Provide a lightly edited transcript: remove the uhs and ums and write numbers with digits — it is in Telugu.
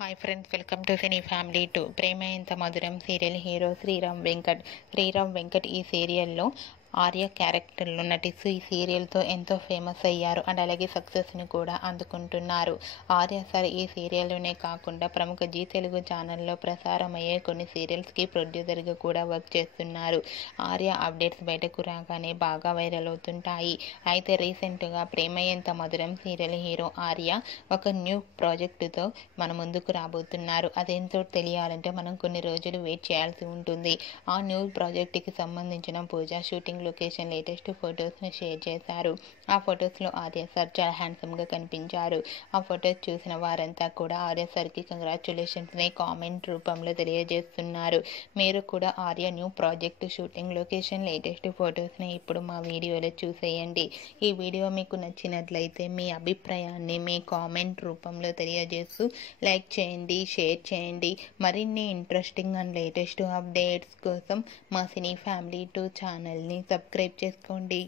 Hi friends, welcome to cine family 2. ప్రేమ ఎంత మధురం సీరియల్ హీరో శ్రీరామ్ వెంకట్ ఈ సీరియల్లో ఆర్య క్యారెక్టర్లో నటిస్తూ ఈ సీరియల్తో ఎంతో ఫేమస్ అయ్యారు అండ్ అలాగే సక్సెస్ని కూడా అందుకుంటున్నారు. ఆర్య సార్ ఈ సీరియల్లోనే కాకుండా ప్రముఖ జీ తెలుగు ఛానల్లో ప్రసారమయ్యే కొన్ని సీరియల్స్కి ప్రొడ్యూసర్గా కూడా వర్క్ చేస్తున్నారు. ఆర్య అప్డేట్స్ బయటకు రాగానే బాగా వైరల్ అవుతుంటాయి. అయితే రీసెంట్గా ప్రేమ ఎంత మధురం సీరియల్ హీరో ఆర్య ఒక న్యూ ప్రాజెక్టుతో మన ముందుకు రాబోతున్నారు. అదేంటో తెలియాలంటే మనం కొన్ని రోజులు వెయిట్ చేయాల్సి ఉంటుంది. ఆ న్యూ ప్రాజెక్టుకి సంబంధించిన పూజా షూటింగ్ లొకేషన్ లేటెస్ట్ ఫొటోస్ని షేర్ చేశారు. ఆ ఫొటోస్లో ఆర్య సార్ చాలా హ్యాండ్సమ్గా కనిపించారు. ఆ ఫొటోస్ చూసిన వారంతా కూడా ఆర్య సార్కి కంగ్రాచ్యులేషన్స్ని కామెంట్ రూపంలో తెలియజేస్తున్నారు. మీరు కూడా Arya new project shooting location latest ఫొటోస్ని ఇప్పుడు మా వీడియోలో చూసేయండి. ఈ వీడియో మీకు నచ్చినట్లయితే మీ అభిప్రాయాన్ని మీ కామెంట్ రూపంలో తెలియజేస్తూ లైక్ చేయండి, షేర్ చేయండి. మరిన్ని ఇంట్రెస్టింగ్ అండ్ లేటెస్ట్ అప్డేట్స్ కోసం మా సినీ ఫ్యామిలీ 2 ఛానల్ని సబ్స్క్రైబ్ చేసుకోండి.